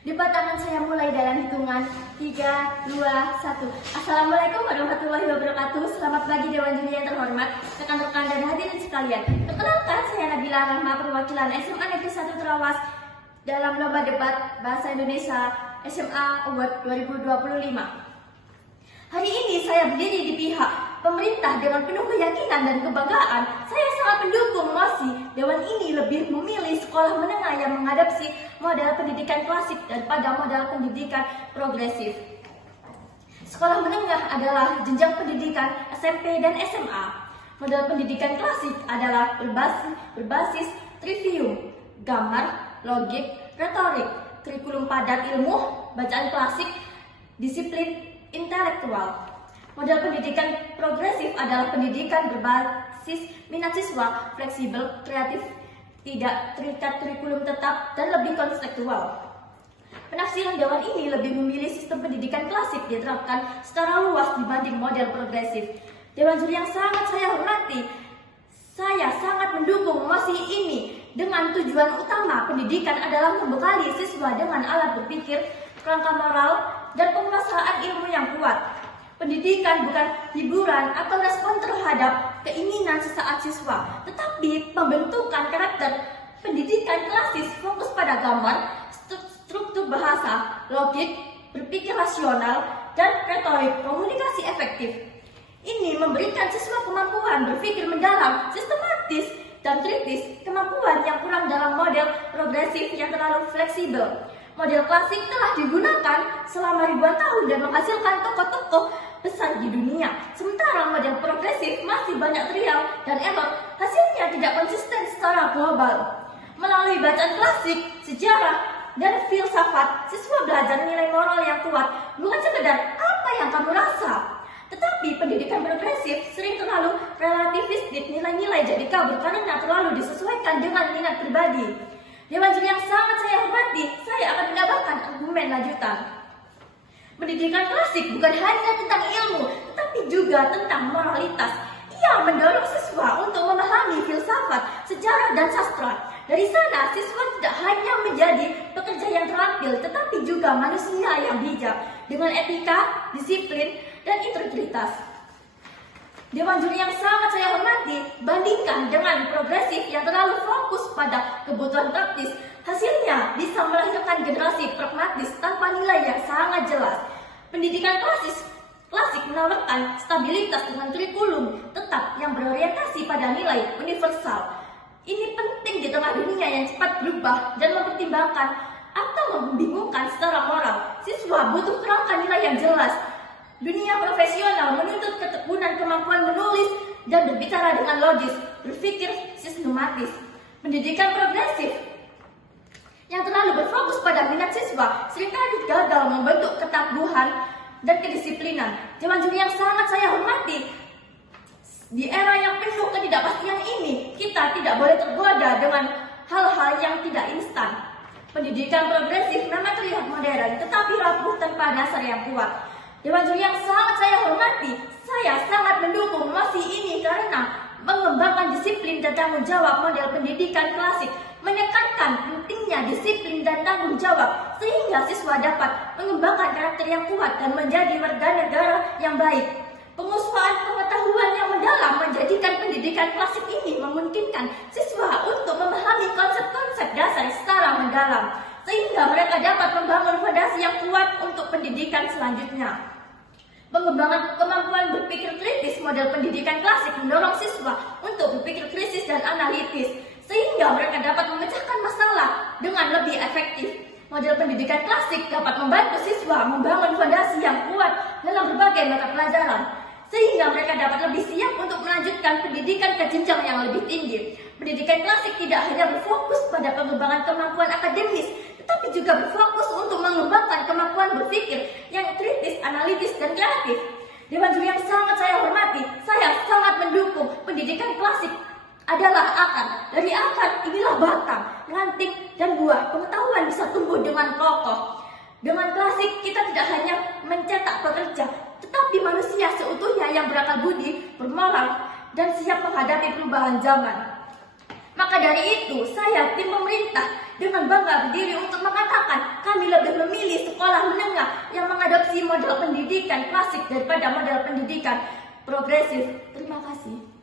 Debat tangan saya mulai dalam hitungan 3, 2, 1. Assalamualaikum warahmatullahi wabarakatuh. Selamat pagi Dewan Juri yang terhormat, rekan-rekan dan hadirin sekalian. Perkenalkan, saya Nabila Rahma, perwakilan SMA Negeri 1 Trawas dalam lomba debat Bahasa Indonesia SMA Award 2025. Hari ini saya berdiri di pihak pemerintah dengan penuh keyakinan dan kebanggaan. Saya sangat mendukung mosi Dewan ini lebih memilih sekolah menengah yang mengadopsi model pendidikan klasik daripada model pendidikan progresif. Sekolah menengah adalah jenjang pendidikan SMP dan SMA. Model pendidikan klasik adalah berbasis trivium, gambar, logik, retorik, kurikulum padat ilmu, bacaan klasik, disiplin intelektual. Model pendidikan progresif adalah pendidikan berbasis minat siswa, fleksibel, kreatif, tidak terikat kurikulum tetap, dan lebih konseptual. Penafsiran Dewan ini lebih memilih sistem pendidikan klasik diterapkan secara luas dibanding model progresif. Dewan Juri yang sangat saya hormati, saya sangat mendukung mosi ini dengan tujuan utama pendidikan adalah membekali siswa dengan alat berpikir, kerangka moral, dan penguasaan ilmu yang kuat. Pendidikan bukan hiburan atau respon terhadap keinginan sesaat siswa, tetapi pembentukan karakter. Pendidikan klasis fokus pada gambar, struktur bahasa, logik, berpikir rasional, dan retorik komunikasi efektif. Ini memberikan siswa kemampuan berpikir mendalam, sistematis, dan kritis, kemampuan yang kurang dalam model progresif yang terlalu fleksibel. Model klasik telah digunakan selama ribuan tahun dan menghasilkan tokoh-tokoh besar di dunia. Sementara model progresif masih banyak trial dan error, hasilnya tidak konsisten secara global. Melalui bacaan klasik, sejarah, dan filsafat, siswa belajar nilai moral yang kuat, bukan sekedar apa yang kamu rasa. Tetapi pendidikan progresif sering terlalu relativistik, nilai-nilai jadi kabur karena terlalu disesuaikan dengan minat pribadi. Dewan Juri yang sangat saya hormati, saya akan menambahkan argumen lanjutan. Pendidikan klasik bukan hanya tentang ilmu, tetapi juga tentang moralitas. Ia mendorong siswa untuk memahami filsafat, sejarah, dan sastra. Dari sana, siswa tidak hanya menjadi pekerja yang terampil, tetapi juga manusia yang bijak, dengan etika, disiplin, dan integritas. Dewan Juri yang sangat saya hormati, bandingkan dengan progresif yang terlalu fokus pada kebutuhan praktis, hasilnya bisa melahirkan generasi pragmatis tanpa nilai yang sangat jelas. Pendidikan klasik menawarkan stabilitas dengan kurikulum tetap yang berorientasi pada nilai universal. Ini penting di tengah dunia yang cepat berubah dan mempertimbangkan atau membingungkan secara moral. Siswa butuh kerangka nilai yang jelas. Dunia profesional menuntut ketekunan kemampuan menulis dan berbicara dengan logis, berpikir sistematis. Pendidikan progresif yang terlalu berfokus pada minat siswa seringkali gagal membentuk ketangguhan dan kedisiplinan. Dewan Juri yang sangat saya hormati, di era yang penuh ketidakpastian ini, kita tidak boleh tergoda dengan hal-hal yang tidak instan. Pendidikan progresif memang terlihat modern, tetapi rapuh tanpa dasar yang kuat. Dewan Juri yang sangat saya hormati, saya sangat mendukung mosi ini karena mengembangkan disiplin dan tanggung jawab model pendidikan klasik, menekankan pentingnya disiplin dan tanggung jawab sehingga siswa dapat mengembangkan karakter yang kuat dan menjadi warga negara yang baik. Penguasaan pengetahuan yang mendalam menjadikan pendidikan klasik ini memungkinkan siswa untuk memahami konsep-konsep dasar secara mendalam, sehingga mereka dapat membangun fondasi yang kuat untuk pendidikan selanjutnya. Pengembangan kemampuan berpikir kritis model pendidikan klasik mendorong siswa untuk berpikir kritis dan analitis, sehingga mereka dapat memecahkan masalah dengan lebih efektif. Model pendidikan klasik dapat membantu siswa membangun fondasi yang kuat dalam berbagai mata pelajaran, sehingga mereka dapat lebih siap untuk melanjutkan pendidikan ke jenjang yang lebih tinggi. Pendidikan klasik tidak hanya berfokus pada pengembangan kemampuan akademis, tetapi juga berfokus untuk mengembangkan kemampuan berpikir yang kritis, analitis, dan kreatif. Dewan Juri yang sangat saya hormati, saya sangat mendukung pendidikan klasik adalah akar. Dari akar inilah batang, ranting, dan buah. Pengetahuan bisa tumbuh dengan kokoh. Dengan klasik kita tidak hanya mencetak pekerja, tetapi manusia seutuhnya yang berakal budi, bermoral, dan siap menghadapi perubahan zaman. Maka dari itu, saya tim pemerintah dengan bangga berdiri untuk mengatakan kami lebih pendidikan klasik daripada model pendidikan progresif. Terima kasih.